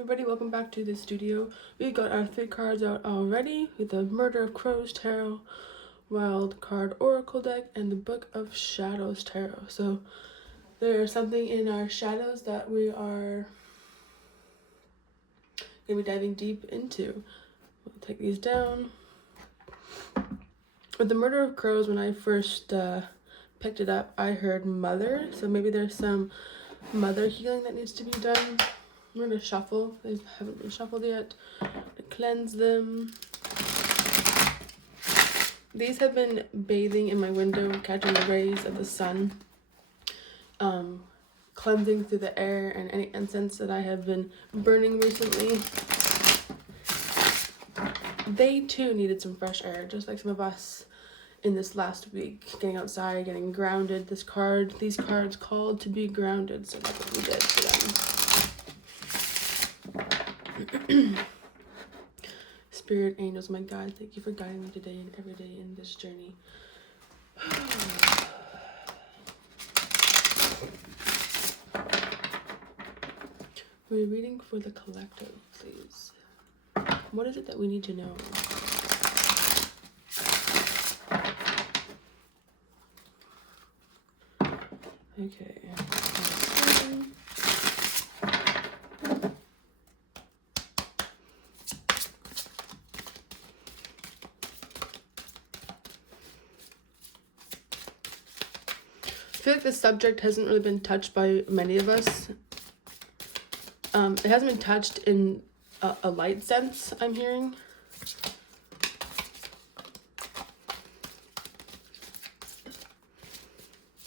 everybody, welcome back to the studio. We got our 3 cards out already with the Murder of Crows Tarot, Wild Card Oracle deck, and the Book of Shadows Tarot. So there's something in our shadows that we are going to be diving deep into. We'll take these down. With the Murder of Crows, when I first picked it up, I heard mother, so maybe there's some mother healing that needs to be done. I'm going to shuffle. They haven't been shuffled yet. To cleanse them. These have been bathing in my window, catching the rays of the sun, cleansing through the air and any incense that I have been burning recently. They too needed some fresh air, just like some of us in this last week, getting outside, getting grounded. These cards called to be grounded, so that's what we did for them. Spirit angels, my God, thank you for guiding me today and every day in this journey. We're reading for the collective, please. What is it that we need to know? Okay. I feel like this subject hasn't really been touched by many of us. It hasn't been touched in a light sense, I'm hearing.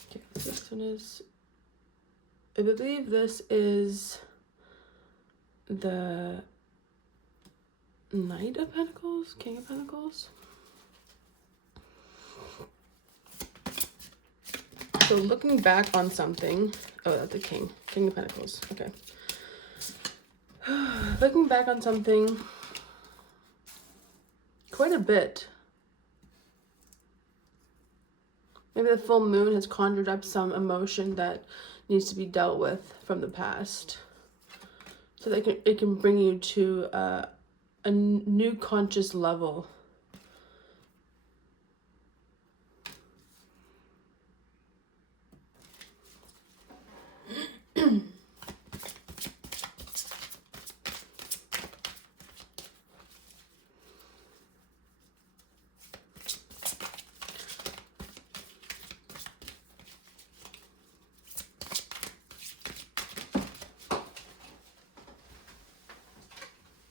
Okay, this one is, I believe this is the Knight of Pentacles, King of Pentacles. So looking back on something, oh, that's a King of Pentacles, okay. Looking back on something quite a bit. Maybe the full moon has conjured up some emotion that needs to be dealt with from the past. So that it can bring you to a new conscious level.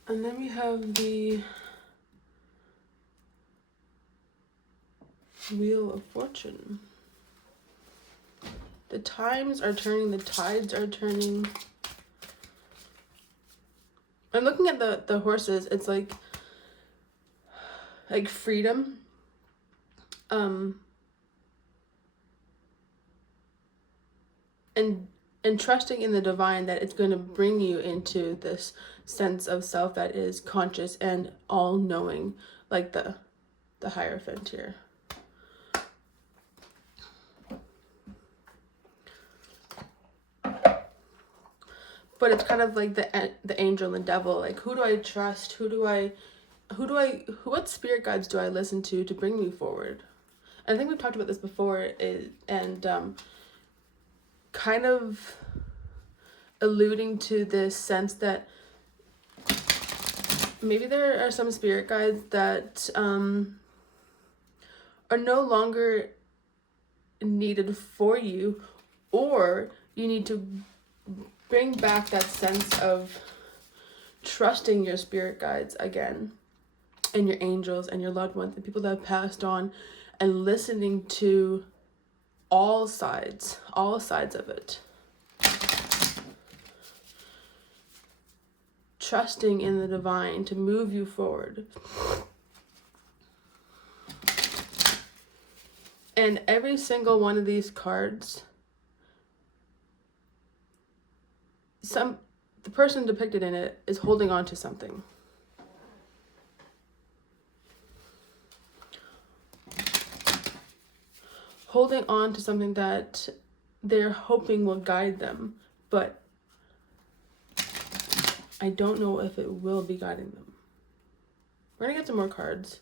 And then we have the Wheel of Fortune. The times are turning, the tides are turning. I'm looking at the horses, it's like freedom. And trusting in the divine that it's going to bring you into this sense of self that is conscious and all-knowing, like the Hierophant here. But it's kind of like the angel and the devil. Like, who do I trust? What spirit guides do I listen to bring me forward? I think we've talked about this before, kind of alluding to this sense that maybe there are some spirit guides that are no longer needed for you, or you need to bring back that sense of trusting your spirit guides again, and your angels and your loved ones, the people that have passed on, and listening to all sides of it. Trusting in the divine to move you forward. And every single one of these cards, the person depicted in it is holding on to something. Holding on to something that they're hoping will guide them, but I don't know if it will be guiding them. We're going to get some more cards.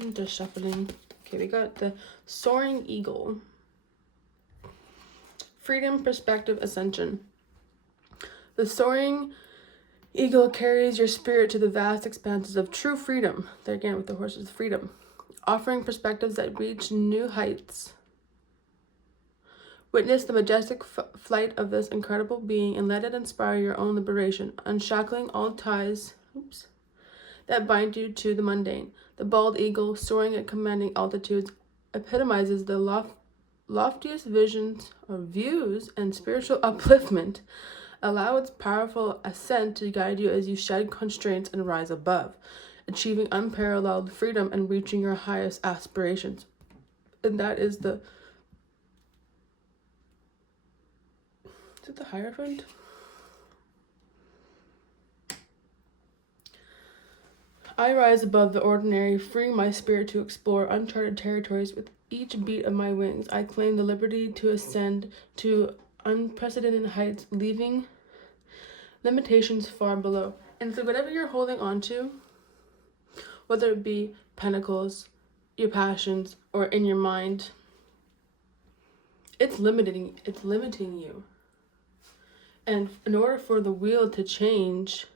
I'm just shuffling. Okay, we got the Soaring Eagle. Freedom, perspective, ascension. The soaring eagle carries your spirit to the vast expanses of true freedom. There again with the horses, freedom. Offering perspectives that reach new heights. Witness the majestic flight of this incredible being and let it inspire your own liberation, unshackling all ties that bind you to the mundane. The bald eagle, soaring at commanding altitudes, epitomizes the loftiest visions or views and spiritual upliftment. Allow its powerful ascent to guide you as you shed constraints and rise above, achieving unparalleled freedom and reaching your highest aspirations. And that is the... Is it the Hierophant? I rise above the ordinary, freeing my spirit to explore uncharted territories. With each beat of my wings, I claim the liberty to ascend to unprecedented heights, leaving limitations far below. And so whatever you're holding on to, whether it be pentacles, your passions, or in your mind, it's limiting you. And in order for the wheel to change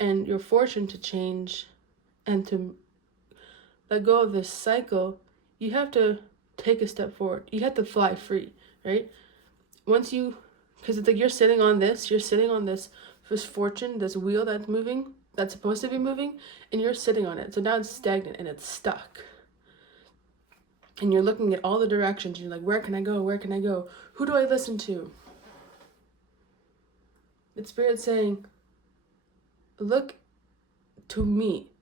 and your fortune to change and to let go of this cycle, you have to take a step forward. You have to fly free, right? Once you, because it's like you're sitting on this fortune, this wheel that's moving, that's supposed to be moving, and you're sitting on it. So now it's stagnant and it's stuck. And you're looking at all the directions. You're like, where can I go? Where can I go? Who do I listen to? It's Spirit saying, look to me.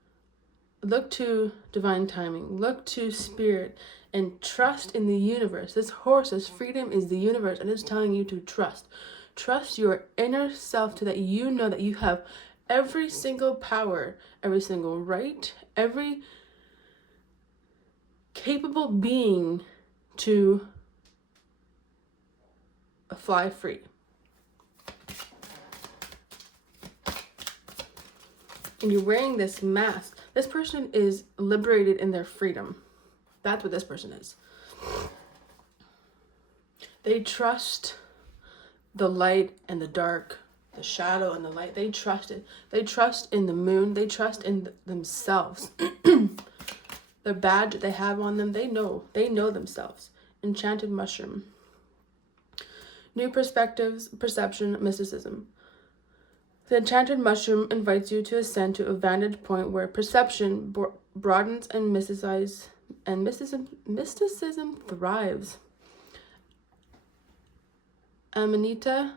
Look to divine timing. Look to Spirit and trust in the universe. This horse's freedom is the universe, and it's telling you to trust. Trust your inner self to that you know that you have every single power, every single right, every capable being to fly free. And you're wearing this mask. This person is liberated in their freedom. That's what this person is. They trust the light and the dark, the shadow and the light. They trust it. They trust in the moon. They trust in themselves. The badge that they have on them, they know themselves. Enchanted mushroom. New perspectives, perception, mysticism. The enchanted mushroom invites you to ascend to a vantage point where perception broadens and mysticism thrives. Amanita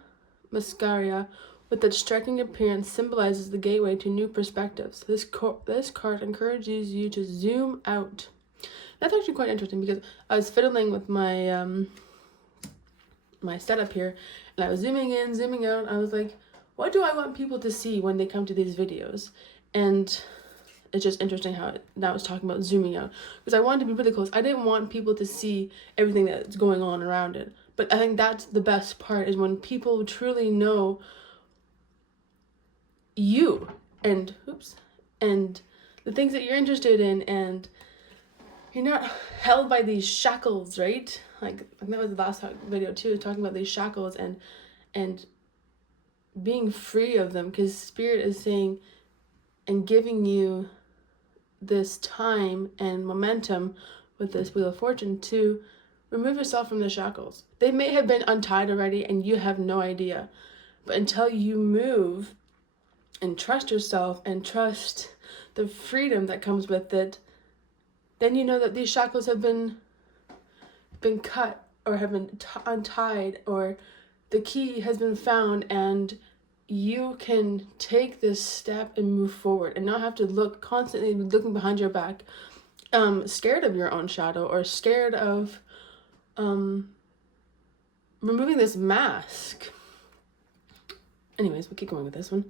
muscaria, with its striking appearance, symbolizes the gateway to new perspectives. This card encourages you to zoom out. That's actually quite interesting because I was fiddling with my my setup here, and I was zooming in, zooming out. I was like, what do I want people to see when they come to these videos? And it's just interesting how now it's talking about zooming out, because I wanted to be really close. I didn't want people to see everything that's going on around it. But I think that's the best part, is when people truly know you and the things that you're interested in, and you're not held by these shackles, right? Like that was the last video too, talking about these shackles and being free of them, because Spirit is saying and giving you this time and momentum with this Wheel of Fortune to remove yourself from the shackles. They may have been untied already and you have no idea, but until you move and trust yourself and trust the freedom that comes with it, then you know that these shackles have been cut or have been untied, or the key has been found, and you can take this step and move forward and not have to constantly looking behind your back, scared of your own shadow, or scared of removing this mask. Anyways, we'll keep going with this one.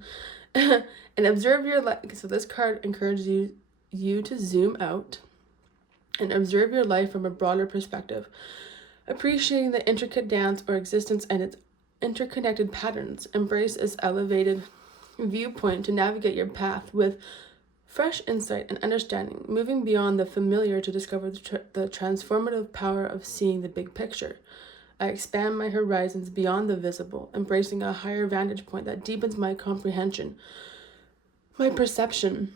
And observe your life. So this card encourages you to zoom out and observe your life from a broader perspective, appreciating the intricate dance or existence and its interconnected patterns. Embrace this elevated viewpoint to navigate your path with fresh insight and understanding, moving beyond the familiar to discover the transformative power of seeing the big picture. I expand my horizons beyond the visible, embracing a higher vantage point that deepens my comprehension. My perception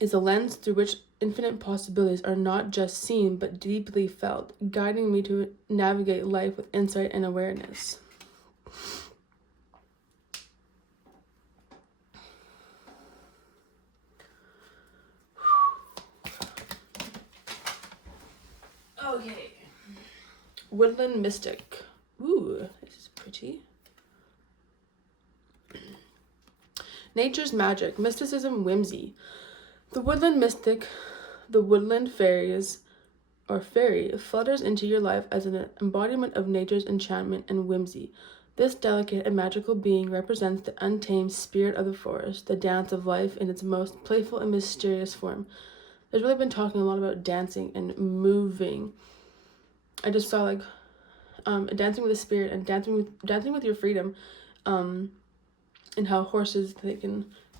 is a lens through which infinite possibilities are not just seen but deeply felt, guiding me to navigate life with insight and awareness. Okay. Woodland Mystic. Ooh, this is pretty. Nature's magic, mysticism, whimsy. The woodland mystic, the woodland fairies, or fairy, flutters into your life as an embodiment of nature's enchantment and whimsy. This delicate and magical being represents the untamed spirit of the forest, the dance of life in its most playful and mysterious form. There's really been talking a lot about dancing and moving. I just saw like dancing with the spirit and dancing with your freedom, and how horses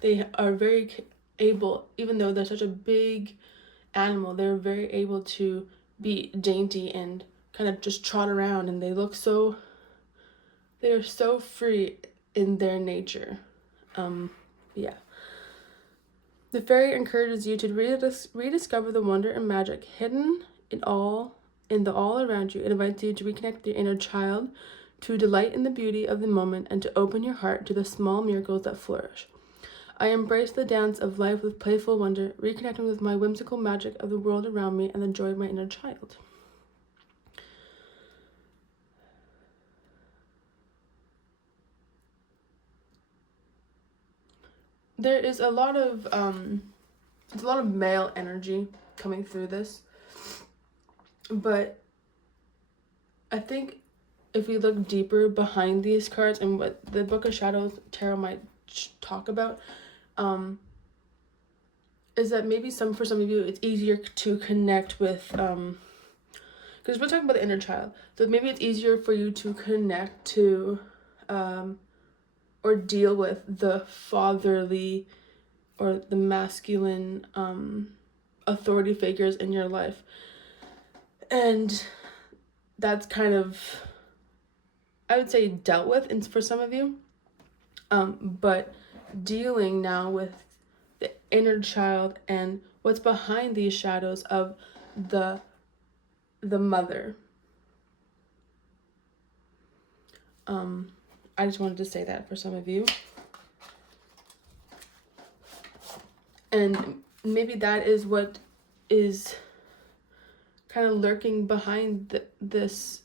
they are very able, even though they're such a big animal, they're very able to be dainty and kind of just trot around, and they're so free in their nature. Yeah. The fairy encourages you to rediscover the wonder and magic hidden in the all around you. It invites you to reconnect with your inner child, to delight in the beauty of the moment, and to open your heart to the small miracles that flourish. I embrace the dance of life with playful wonder, reconnecting with my whimsical magic of the world around me and the joy of my inner child. There is a lot of male energy coming through this, but I think if we look deeper behind these cards and what the Book of Shadows Tarot might talk about, is that maybe for some of you it's easier to connect with, because we're talking about the inner child, so maybe it's easier for you to connect to or deal with the fatherly or the masculine authority figures in your life, and that's kind of, I would say, dealt with for some of you, but dealing now with the inner child and what's behind these shadows of the mother. I just wanted to say that for some of you. And maybe that is what is kind of lurking behind this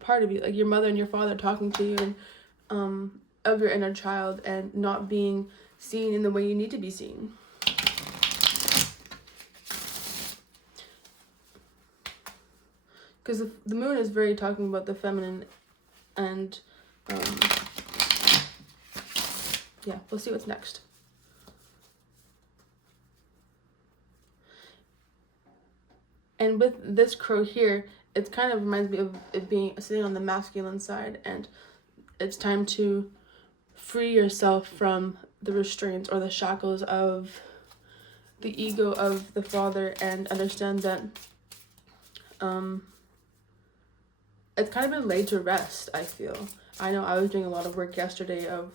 part of you, like your mother and your father talking to you, and of your inner child, and not being seen in the way you need to be seen. Because the moon is very talking about the feminine, and yeah, we'll see what's next. And with this crow here, it kind of reminds me of it being sitting on the masculine side, and it's time to free yourself from the restraints or the shackles of the ego of the father, and understand that it's kind of been laid to rest, I feel. I know I was doing a lot of work yesterday of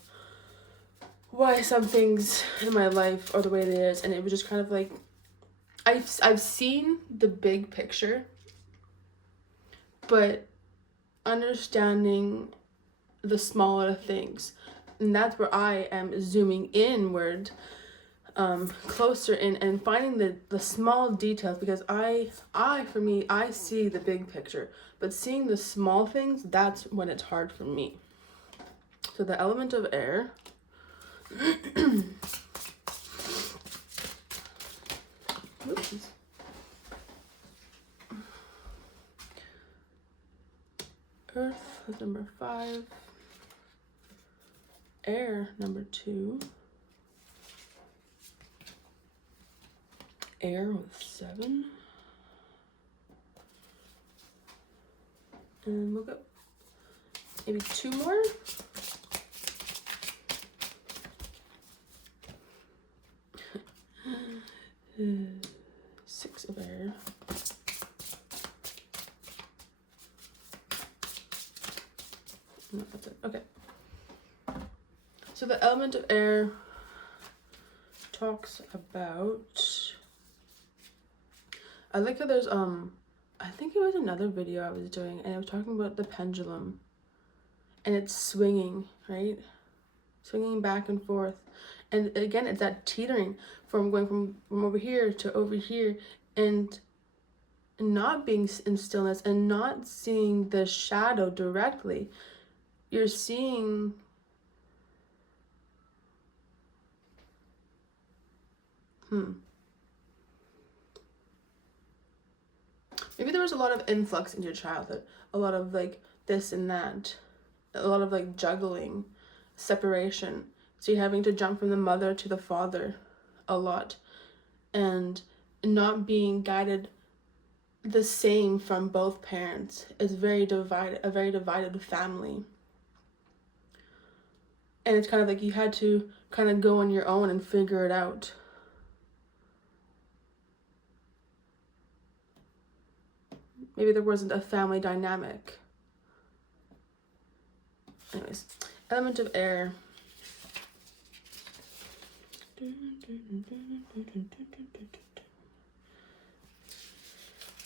why some things in my life are the way it is, and it was just kind of like, I've seen the big picture, but understanding the smaller things, and that's where I am zooming inward, closer in, and finding the small details, because I see the big picture, but seeing the small things, that's when it's hard for me. So the element of air. Oops. Earth was number 5. Air, number 2. Air with 7. And we'll go maybe 2 more. Six of air. No, that's it. Okay. So the element of air talks about, I like how there's I think it was another video I was doing, and I was talking about the pendulum, and it's swinging, right? Swinging back and forth. And again, it's that teetering from going from over here to over here, and not being in stillness and not seeing the shadow directly. You're seeing maybe there was a lot of influx in your childhood, a lot of like this and that, a lot of like juggling, separation. So you're having to jump from the mother to the father a lot, and not being guided the same from both parents. Is a very divided family. And it's kind of like you had to kind of go on your own and figure it out. Maybe there wasn't a family dynamic. Anyways, element of air.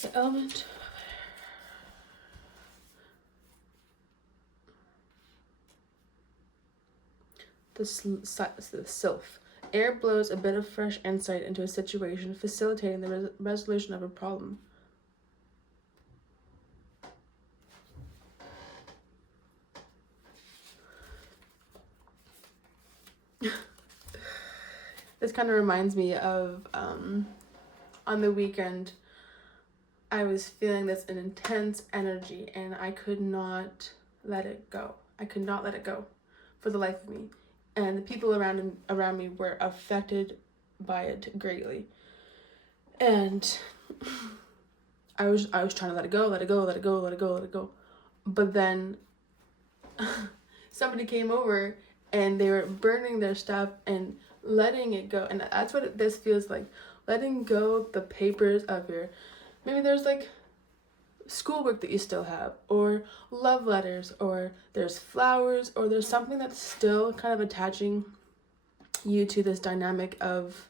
The element the sylph. Air blows a bit of fresh insight into a situation, facilitating the resolution of a problem. This kind of reminds me of on the weekend, I was feeling this an intense energy, and I could not let it go. I could not let it go for the life of me. And the people around me were affected by it greatly. And I was trying to let it go. But then somebody came over and they were burning their stuff and letting it go. And that's what this feels like. Letting go the papers of your, maybe there's like schoolwork that you still have, or love letters, or there's flowers, or there's something that's still kind of attaching you to this dynamic of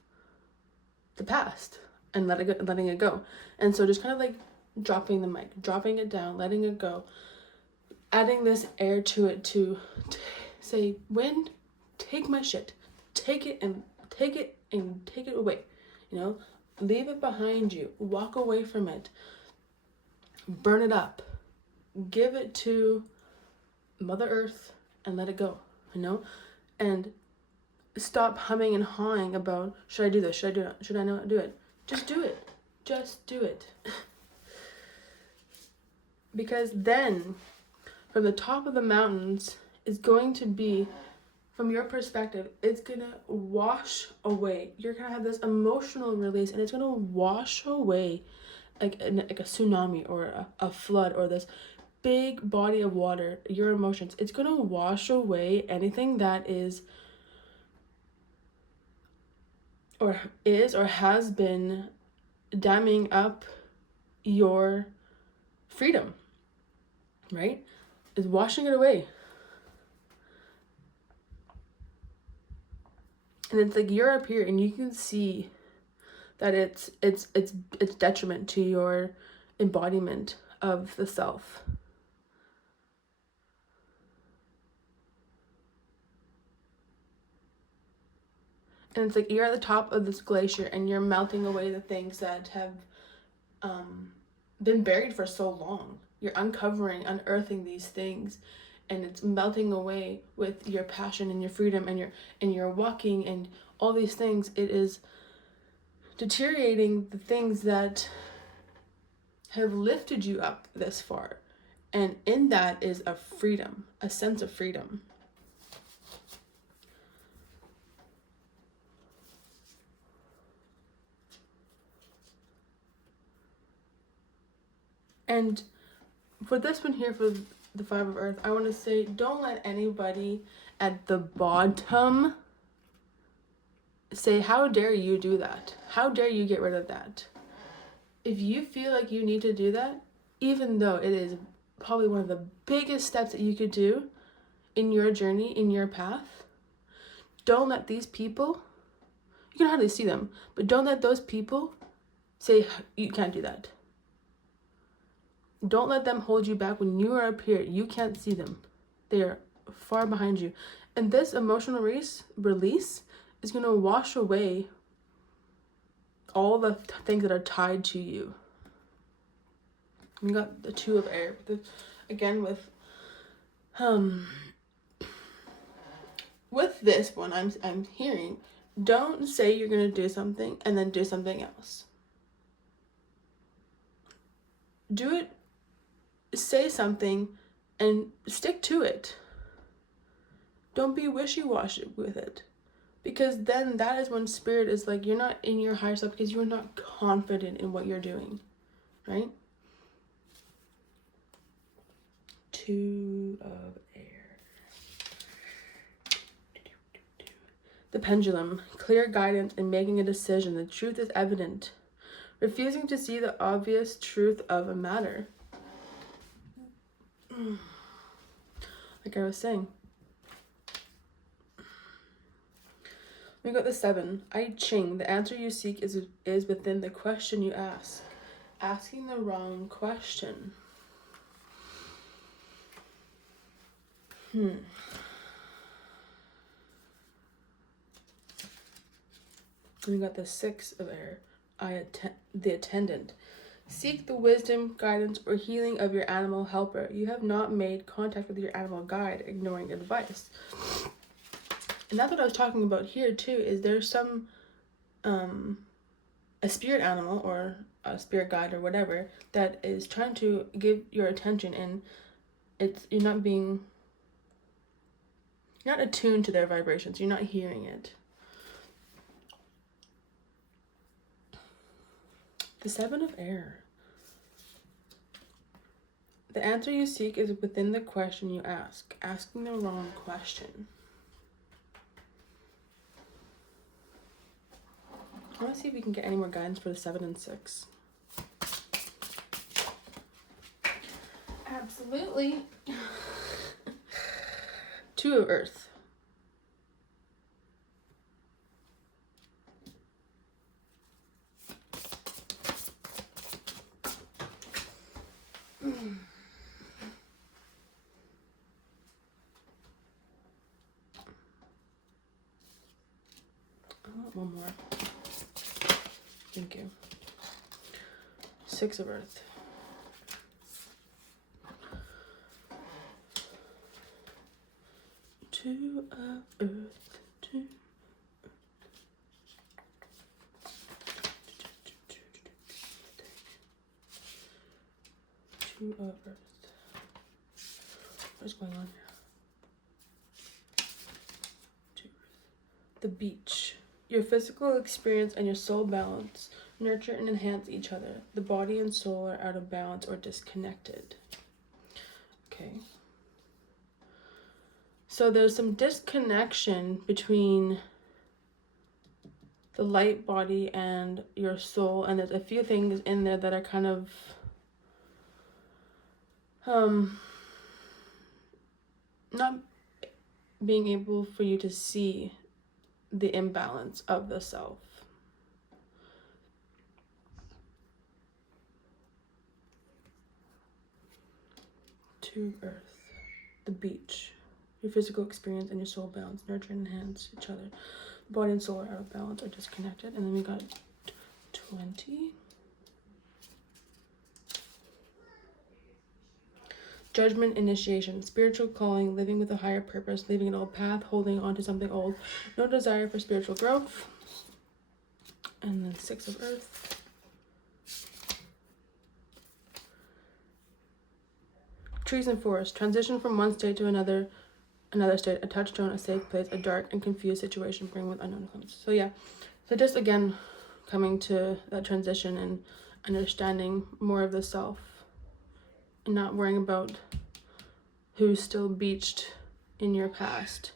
the past, and letting it go. And so just kind of like dropping the mic, dropping it down, letting it go, adding this air to it to say, wind, take my shit, take it away, leave it behind you, walk away from it, burn it up, give it to Mother Earth and let it go, and stop humming and hawing about, should I do this, should I not do it? Just do it. Because then from the top of the mountains is going to be, from your perspective, it's gonna wash away. You're gonna have this emotional release, and it's gonna wash away like a tsunami or a flood or this big body of water, your emotions. It's gonna wash away anything that is or has been damming up your freedom, right? It's washing it away. And it's like you're up here and you can see that it's detriment to your embodiment of the self. And it's like you're at the top of this glacier and you're melting away the things that have been buried for so long. You're unearthing these things, and it's melting away with your passion and your freedom and your walking and all these things. It is deteriorating the things that have lifted you up this far, And in that is a freedom, a sense of freedom. And for this one here, for the 5 of Earth, I want to say, don't let anybody at the bottom say, how dare you do that? How dare you get rid of that? If you feel like you need to do that, even though it is probably one of the biggest steps that you could do in your journey, in your path, don't let these people, you can hardly see them, but don't let those people say, you can't do that. Don't let them hold you back when you are up here. You can't see them. They are far behind you. And this emotional release is going to wash away all the things that are tied to you. We got the 2 of air. Again, with this one, I'm hearing, don't say you're going to do something and then do something else. Do it. Say something and stick to it. Don't be wishy-washy with it, because then that is when spirit is like, you're not in your higher self because you're not confident in what you're doing, right? 2 of air. The pendulum. Clear guidance in making a decision. The truth is evident. Refusing to see the obvious truth of a matter. Like I was saying. We got the 7. I Ching. The answer you seek is within the question you ask. Asking the wrong question. We got the 6 of air. The attendant. Seek the wisdom, guidance, or healing of your animal helper. You have not made contact with your animal guide, ignoring advice. And that's what I was talking about here too, is there's some a spirit animal or a spirit guide or whatever that is trying to give your attention, and you're not attuned to their vibrations. You're not hearing it. The 7 of air. The answer you seek is within the question you ask. Asking the wrong question. I want to see if we can get any more guidance for the 7 and 6. Absolutely. 2 of earth. One more. Thank you. 6 of earth. Two of earth. 2 of earth. What is going on here? The beach. Your physical experience and your soul balance nurture and enhance each other. The body and soul are out of balance or disconnected. Okay. So there's some disconnection between the light body and your soul, and there's a few things in there that are kind of not being able for you to see the imbalance of the self. To earth, the beach. Your physical experience and your soul balance nurture and enhance each other. Body and soul are out of balance or disconnected. And then we got 20. Judgment, initiation, spiritual calling, living with a higher purpose, leaving an old path, holding on to something old, no desire for spiritual growth. And then 6 of earth. trees and forests, transition from one state to another state, a touchstone, a safe place, a dark and confused situation, bring with unknown comes. So yeah, so just again, coming to that transition and understanding more of the self and not worrying about who's still beached in your past